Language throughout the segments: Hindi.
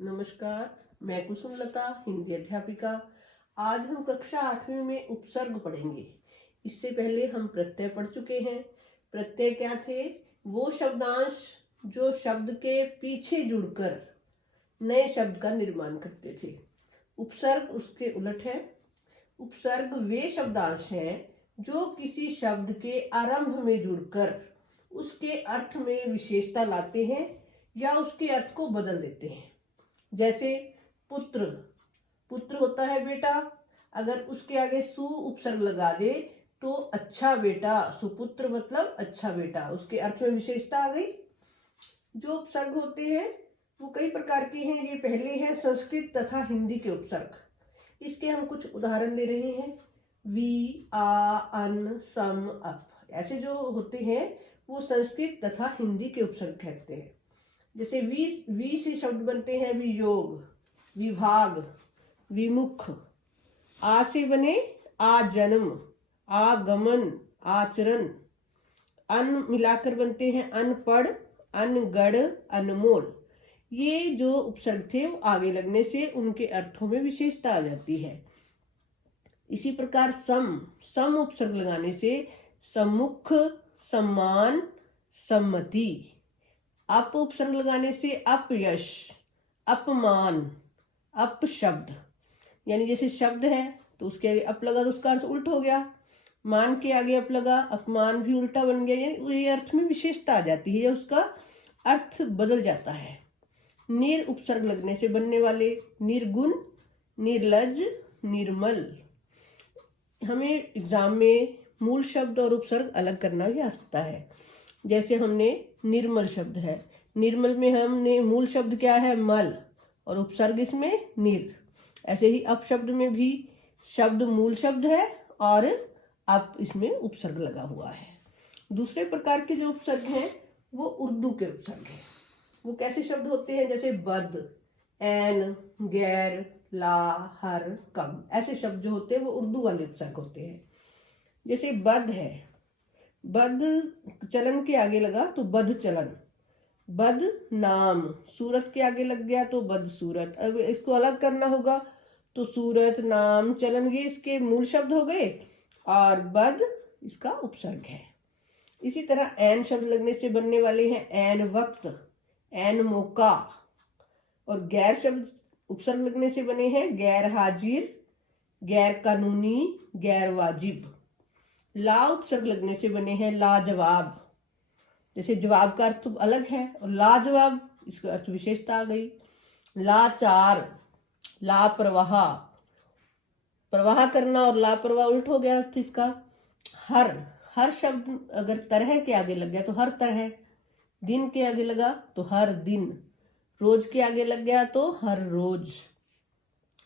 नमस्कार, मैं कुसुमलता, हिंदी अध्यापिका। आज हम कक्षा 8वीं में उपसर्ग पढ़ेंगे। इससे पहले हम प्रत्यय पढ़ चुके हैं। प्रत्यय क्या थे? वो शब्दांश जो शब्द के पीछे जुड़कर नए शब्द का निर्माण करते थे। उपसर्ग उसके उलट है। उपसर्ग वे शब्दांश हैं जो किसी शब्द के आरंभ में जुड़कर उसके अर्थ में विशेषता लाते हैं या उसके अर्थ को बदल देते हैं। जैसे पुत्र, पुत्र होता है बेटा, अगर उसके आगे सु उपसर्ग लगा दे तो अच्छा बेटा, सुपुत्र मतलब अच्छा बेटा, उसके अर्थ में विशेषता आ गई। जो उपसर्ग होते हैं वो कई प्रकार के हैं। ये पहले हैं संस्कृत तथा हिंदी के उपसर्ग। इसके हम कुछ उदाहरण ले रहे हैं। We, uh, on, some, up, ऐसे जो होते हैं वो संस्कृत तथा हिंदी के उपसर्ग कहते हैं। जैसे वी से शब्द बनते हैं वियोग, विभाग, विमुख। आ से बने आजन्म, आगमन, आचरण। अन मिलाकर बनते हैं अनपढ़, अनगढ़, अनमोल। ये जो उपसर्ग थे वो आगे लगने से उनके अर्थों में विशेषता आ जाती है। इसी प्रकार सम उपसर्ग लगाने से सम्मुख, सम्मान, सम्मति। अप उपसर्ग लगाने से अपयश, अपमान, अपशब्द। यानी जैसे शब्द है तो उसके आगे अप लगा तो उसका अर्थ उल्ट हो गया। मान के आगे अप लगा, अपमान भी उल्टा बन गया। यानी ये अर्थ में विशेषता आ जाती है या उसका अर्थ बदल जाता है। निर उपसर्ग लगने से बनने वाले निर्गुण, निर्लज, निर्मल। हमें एग्जाम में मूल शब्द और उपसर्ग अलग करना भी आ सकता है। जैसे हमने निर्मल शब्द है, निर्मल में हमने मूल शब्द क्या है? मल, और उपसर्ग इसमें निर। ऐसे ही अप शब्द में भी शब्द मूल शब्द है और अप इसमें उपसर्ग लगा हुआ है। दूसरे प्रकार के जो उपसर्ग हैं वो उर्दू के उपसर्ग हैं। वो कैसे शब्द होते हैं? जैसे बद, एन, गैर, ला, हर, कम। ऐसे शब्द जो होते हैं वो उर्दू वाले उपसर्ग होते हैं। जैसे बद है, बद चलन के आगे लगा तो बद चलन। बद नाम, सूरत के आगे लग गया तो बद सूरत। अब इसको अलग करना होगा तो सूरत, नाम, चलन ये इसके मूल शब्द हो गए और बद इसका उपसर्ग है। इसी तरह एन शब्द लगने से बनने वाले हैं एन वक्त, एन मौका। और गैर शब्द उपसर्ग लगने से बने हैं गैर हाजिर, गैर कानूनी, गैर वाजिब। ला उपसर्ग लगने से बने हैं लाजवाब। जैसे जवाब का अर्थ अलग है और लाजवाब इसका अर्थ विशेषता आ गई। लाचार, लापरवाह, प्रवाह करना और लापरवाह उल्ट हो गया अर्थ इसका। हर शब्द अगर तरह के आगे लग गया तो हर तरह, दिन के आगे लगा तो हर दिन, रोज के आगे लग गया तो हर रोज।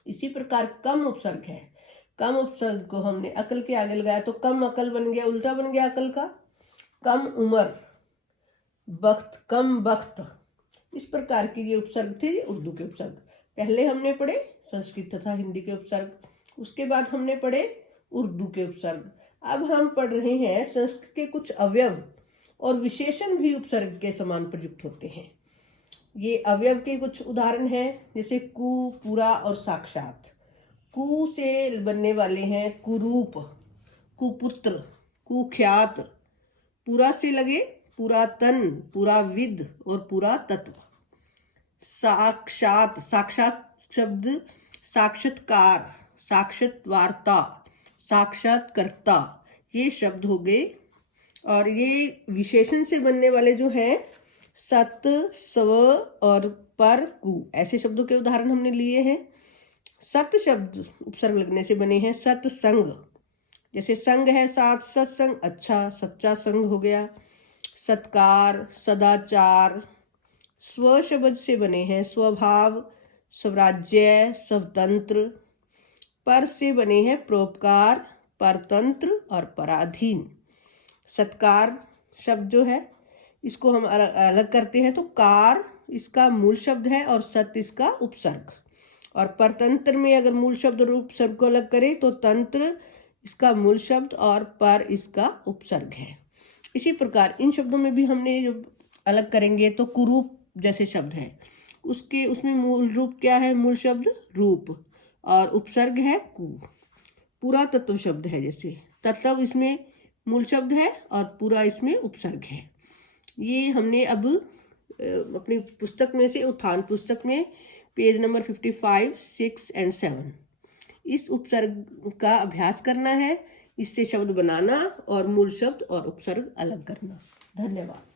इसी प्रकार कम उपसर्ग है। कम उपसर्ग को हमने अकल के आगे लगाया तो कम अकल बन गया, उल्टा बन गया अकल का। कम उम्र, बख्त, कम बख्त। इस प्रकार के ये उपसर्ग थे, ये उर्दू के उपसर्ग। पहले हमने पढ़े संस्कृत तथा हिंदी के उपसर्ग, उसके बाद हमने पढ़े उर्दू के उपसर्ग। अब हम पढ़ रहे हैं संस्कृत के कुछ अवयव और विशेषण भी उपसर्ग के समान प्रयुक्त होते हैं। ये अवयव के कुछ उदाहरण हैं। जैसे कु, पूरा और साक्षात। कु से बनने वाले हैं कुरूप, कुपुत्र, कुख्यात। पूरा से लगे पुरातन, पुराविद और पुरातत्व। साक्षात, साक्षात शब्द साक्षात्कार, साक्षात वार्ता, साक्षात्कर्ता, ये शब्द हो गए। और ये विशेषण से बनने वाले जो हैं सत, स्व और पर, कु, ऐसे शब्दों के उदाहरण हमने लिए हैं। सत शब्द उपसर्ग लगने से बने हैं सत्संग। जैसे संग है साथ, सत्संग अच्छा, सच्चा संग हो गया। सत्कार, सदाचार। स्व शब्द से बने हैं स्वभाव, स्वराज्य, स्वतंत्र। पर से बने हैं परोपकार, परतंत्र और पराधीन। सत्कार शब्द जो है इसको हम अलग करते हैं तो कार इसका मूल शब्द है और सत इसका उपसर्ग। और परतंत्र में अगर मूल शब्द और उपसर्ग को अलग करें तो तंत्र इसका मूल शब्द और पर इसका उपसर्ग है। इसी प्रकार इन शब्दों में भी हमने जो अलग करेंगे तो कुरूप जैसे शब्द हैं उसमें मूल रूप क्या है? मूल शब्द रूप, और उपसर्ग है कु। पूरा तत्व शब्द है, जैसे तत्व इसमें मूल शब्द है और पूरा इसमें उपसर्ग है। ये हमने अब अपनी पुस्तक में से, उत्थान पुस्तक में पेज नंबर 55, 6 एंड 7 इस उपसर्ग का अभ्यास करना है। इससे शब्द बनाना और मूल शब्द और उपसर्ग अलग करना। धन्यवाद।